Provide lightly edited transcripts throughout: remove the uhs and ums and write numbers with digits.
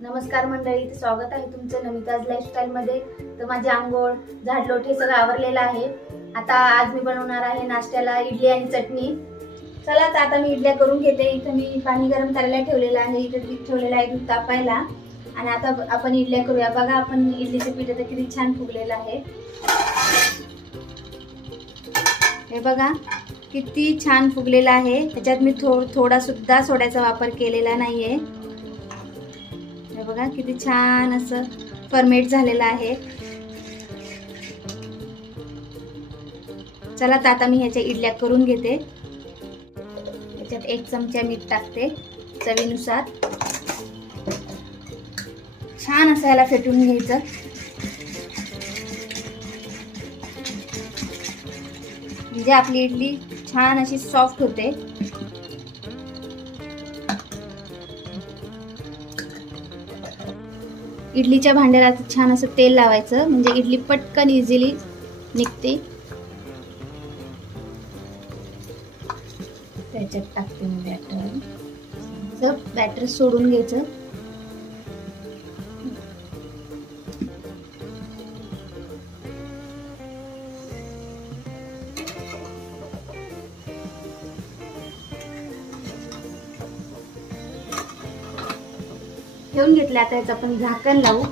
नमस्कार मंडळी, स्वागत आहे तुमचं नमिताज लाईफस्टाईल मध्ये। तर माझे आंघोळ झाडलोट हे सगळं आवरलेलं आहे। आता आज मी बनवणार आहे नाश्त्याला इडली आणि चटणी। चला आता मी इडल्या करून घेते। इथे मी पाणी गरम करायला ठेवलेलं आहे, इथे दूध ठेवलेलं आहे दूध तापायला। आणि आता आपण इडल्या करूया। बघा आपण इडलीचे पीठ आता किती छान फुगलेलं आहे। हे बघा किती छान फुगलेलं आहे। त्याच्यात मी थोडा सुद्धा सोड्याचा वापर केलेला नाहीये। हे बघा किती छान असं फर्मेट झालेलं आहे। चला आता मी ह्याच्या इडल्या करून घेते। याच्यात 1 चमचा मीठ टाकते चवीनुसार। छान असं याला फेटून घ्यायचं। म्हणजे आपली इडली छान अशी सॉफ्ट होते। इडलीच्या भांड्याला छान असं तेल लावायचं, म्हणजे इडली पटकन इझिली निघते। त्याच्यात टाकते मी बॅटर सोडून घ्यायचं। ठेवून घेतलं। आता याचं आपण झाकण लावू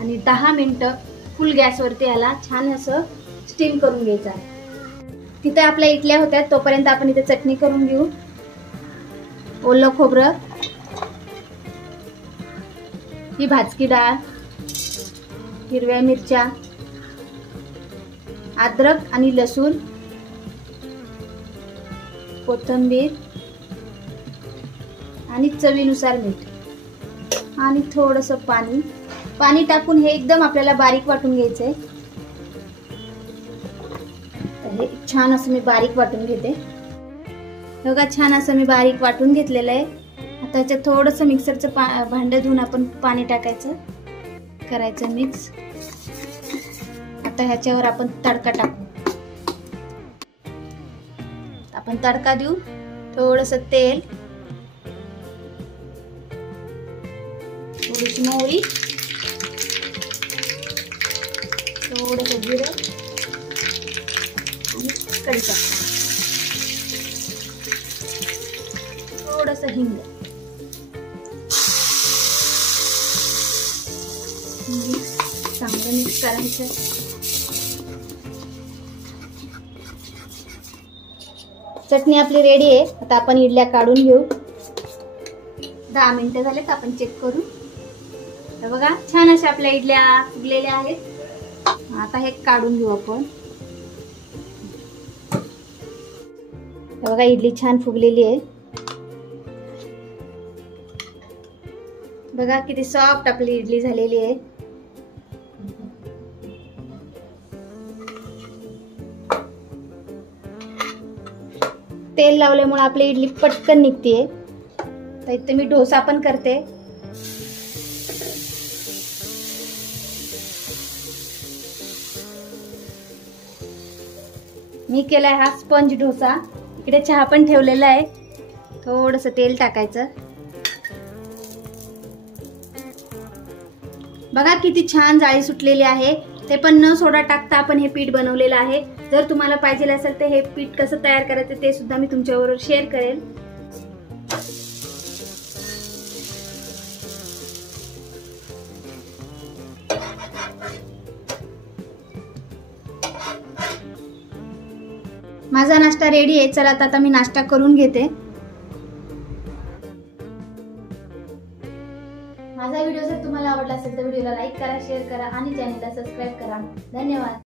आणि 10 मिनिटं फुल गॅसवरती याला छान असं स्टीम करून घ्यायचं आहे। तिथे आपल्या इडल्या होत्या तोपर्यंत आपण इथे चटणी करून घेऊ। ओलं खोबरं, ही भाजकी डाळ, हिरव्या मिरच्या, अद्रक आणि लसूण, कोथिंबीर आणि चवीनुसार मीठ आणि थोडंसं पाणी टाकून हे एकदम आपल्याला बारीक वाटून घ्यायचंय। हे छान असं मी बारीक वाटून घेते। बघा छान असं मी बारीक वाटून घेतलेलं आहे। आता याच्यात थोडंसं मिक्सरचं भांडं धुवून आपण पाणी टाकायचं, करायचं मिक्स। आता ह्याच्यावर आपण तडका टाकू। आपण तडका देऊ, थोडंसं तेल, थोडीशी मोहरी, थोडंसं जिरं आणि कढीपत्ता, थोडंसं हिंग, चांगलं मिक्स करायचं। चटणी आपली रेडी आहे। आता आपण इडल्या काढून घेऊ। 10 मिनिटं झालेत, आपण चेक करू। बघा छान अशा आपल्या इडल्या फुगलेल्या आहेत। आता हे काढून घेऊ आपण। बघा इडली छान फुगलेली आहे। बघा किती सॉफ्ट आपली इडली झालेली आहे। तेल लावल्यामुळे आपली इडली पटकन निघते। तर इथे मी डोसा पण करते। मी केलाय हा स्पंज डोसा। इकडे चहा पण ठेवलेला आहे। थोडंसं तेल टाकायचं। बघा किती छान जाळी सुटलेली आहे। ते पण न सोडा टाकता आपण हे पीठ बनवलेलं आहे। जर तुम्हाला पाहिजे असेल तर हे पीठ कसं तयार करायचं ते सुद्धा मी तुमच्याबरोबर शेअर करेल। माझा नाश्ता रेडी आहे। चला आता मी नाश्ता करून घेते। माझा व्हिडिओ जर तुम्हाला आवडला असेल तर व्हिडिओला लाईक करा, शेअर करा आणि चॅनलला सबस्क्राईब करा। धन्यवाद।